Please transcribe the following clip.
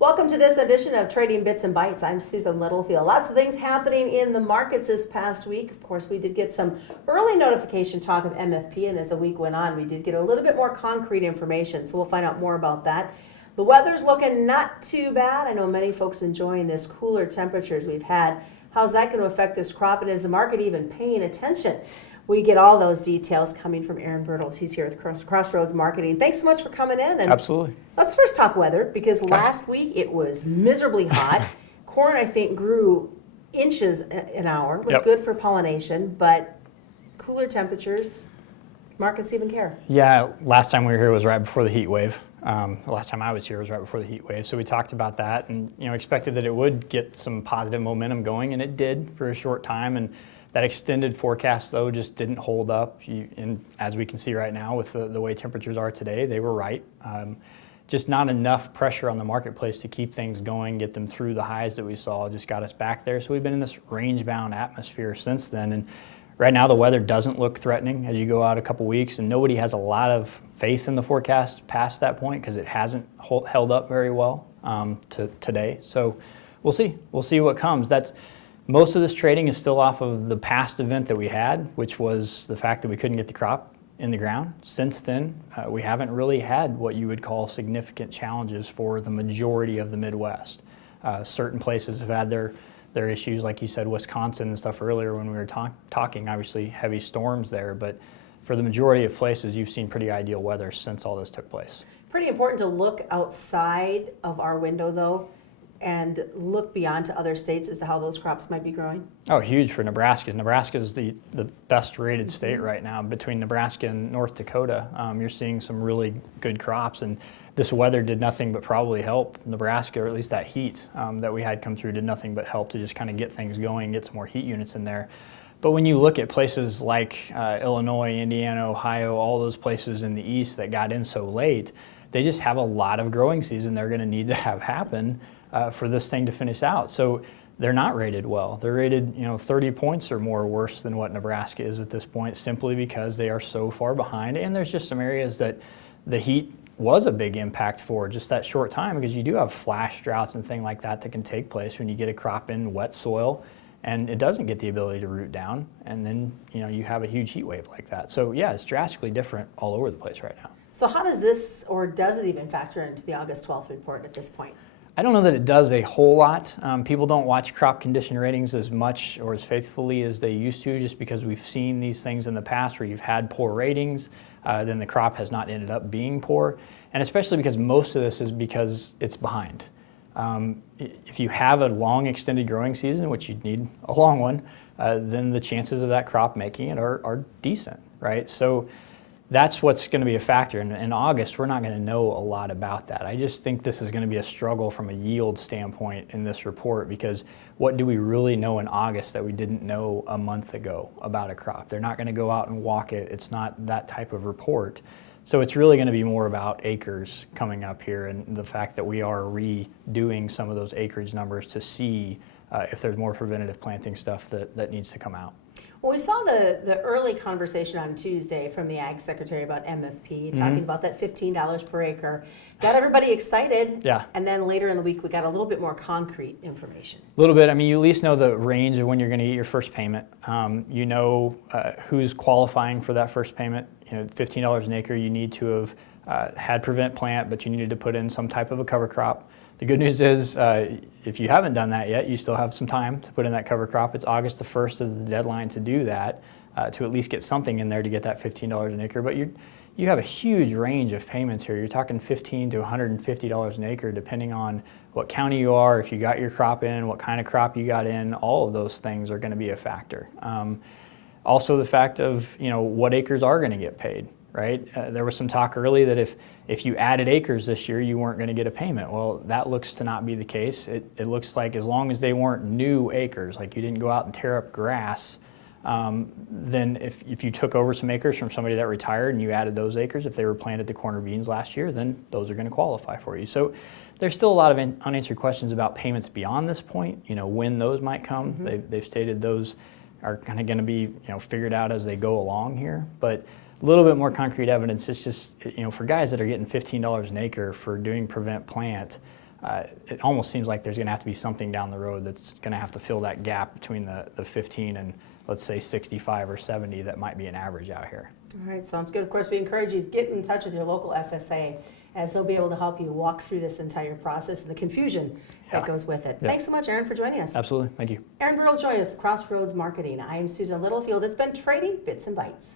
Welcome to this edition of Trading Bits and Bytes. I'm Susan Littlefield. Lots of things happening in the markets this past week. Of course, we did get some early notification talk of MFP, and as the week went on, we did get a little bit more concrete information, so we'll find out more about that. The weather's looking not too bad. I know many folks enjoying this cooler temperatures we've had. How's that going to affect this crop, and is the market even paying attention? We get all those details coming from Aaron Bertels. He's here with Crossroads Marketing. Thanks so much for coming in. And absolutely. Let's first talk weather, because last week it was miserably hot. Corn, I think, grew inches an hour. It was good for pollination, but cooler temperatures, markets even care. Yeah, last time we were here was right before the heat wave. The last time I was here was right before the heat wave. So we talked about that and expected that it would get some positive momentum going, and it did for a short time. And that extended forecast, though, just didn't hold up. And as we can see right now with the way temperatures are today, they were right. Just not enough pressure on the marketplace to keep things going, get them through the highs that we saw, just got us back there. So we've been in this range-bound atmosphere since then. And right now the weather doesn't look threatening as you go out a couple weeks, and nobody has a lot of faith in the forecast past that point because it hasn't held up very well to today. So we'll see. We'll see what comes. Most of this trading is still off of the past event that we had, which was the fact that we couldn't get the crop in the ground. Since then, we haven't really had what you would call significant challenges for the majority of the Midwest. Certain places have had their issues, like you said, Wisconsin and stuff earlier when we were talking, obviously heavy storms there, but for the majority of places, you've seen pretty ideal weather since all this took place. Pretty important to look outside of our window, though, and look beyond to other states as to how those crops might be growing? Oh, huge for Nebraska. Nebraska is the best rated state right now. Between Nebraska and North Dakota, you're seeing some really good crops, and this weather did nothing but probably help Nebraska, or at least that heat that we had come through did nothing but help to just kind of get things going, get some more heat units in there. But when you look at places like Illinois, Indiana, Ohio, all those places in the east that got in so late, they just have a lot of growing season they're going to need to have happen for this thing to finish out. So they're not rated well. They're rated 30 points or more worse than what Nebraska is at this point, simply because they are so far behind. And there's just some areas that the heat was a big impact for just that short time, because you do have flash droughts and things like that can take place when you get a crop in wet soil and it doesn't get the ability to root down, and then you have a huge heat wave like that. So yeah, it's drastically different all over the place right now. So how does this, or does it even factor into the August 12th report at this point? I don't know that it does a whole lot. People don't watch crop condition ratings as much or as faithfully as they used to, just because we've seen these things in the past where you've had poor ratings, then the crop has not ended up being poor, and especially because most of this is because it's behind. If you have a long extended growing season, which you'd need a long one, then the chances of that crop making it are decent, right? So that's what's going to be a factor. In August, we're not going to know a lot about that. I just think this is going to be a struggle from a yield standpoint in this report, because what do we really know in August that we didn't know a month ago about a crop? They're not going to go out and walk it. It's not that type of report. So it's really going to be more about acres coming up here, and the fact that we are redoing some of those acreage numbers to see if there's more preventative planting stuff that needs to come out. Well, we saw the early conversation on Tuesday from the Ag Secretary about MFP, talking about that $15 per acre. Got everybody excited. Yeah. And then later in the week, we got a little bit more concrete information. A little bit. I mean, you at least know the range of when you're going to get your first payment. Who's qualifying for that first payment. $15 an acre, you need to have had prevent plant, but you needed to put in some type of a cover crop. The good news is, if you haven't done that yet, you still have some time to put in that cover crop. It's August the 1st is the deadline to do that, to at least get something in there to get that $15 an acre. But you have a huge range of payments here. You're talking $15 to $150 an acre, depending on what county you are, if you got your crop in, what kind of crop you got in. All of those things are going to be a factor. Also, the fact of what acres are going to get paid. Right? There was some talk early that if you added acres this year, you weren't going to get a payment. Well, that looks to not be the case. It looks like as long as they weren't new acres, like you didn't go out and tear up grass, then if you took over some acres from somebody that retired and you added those acres, if they were planted to corn or beans last year, then those are going to qualify for you. So there's still a lot of unanswered questions about payments beyond this point, when those might come. Mm-hmm. They've stated those are kind of going to be figured out as they go along here. But a little bit more concrete evidence. It's just, for guys that are getting $15 an acre for doing prevent plant, it almost seems like there's going to have to be something down the road that's going to have to fill that gap between the 15 and, let's say, 65 or 70 that might be an average out here. All right, sounds good. Of course, we encourage you to get in touch with your local FSA, as they'll be able to help you walk through this entire process and the confusion that goes with it. Yeah. Thanks so much, Aaron, for joining us. Absolutely. Thank you. Aaron Bertels joined us with Crossroads Marketing. I am Susan Littlefield. It's been Trading Bits and Bytes.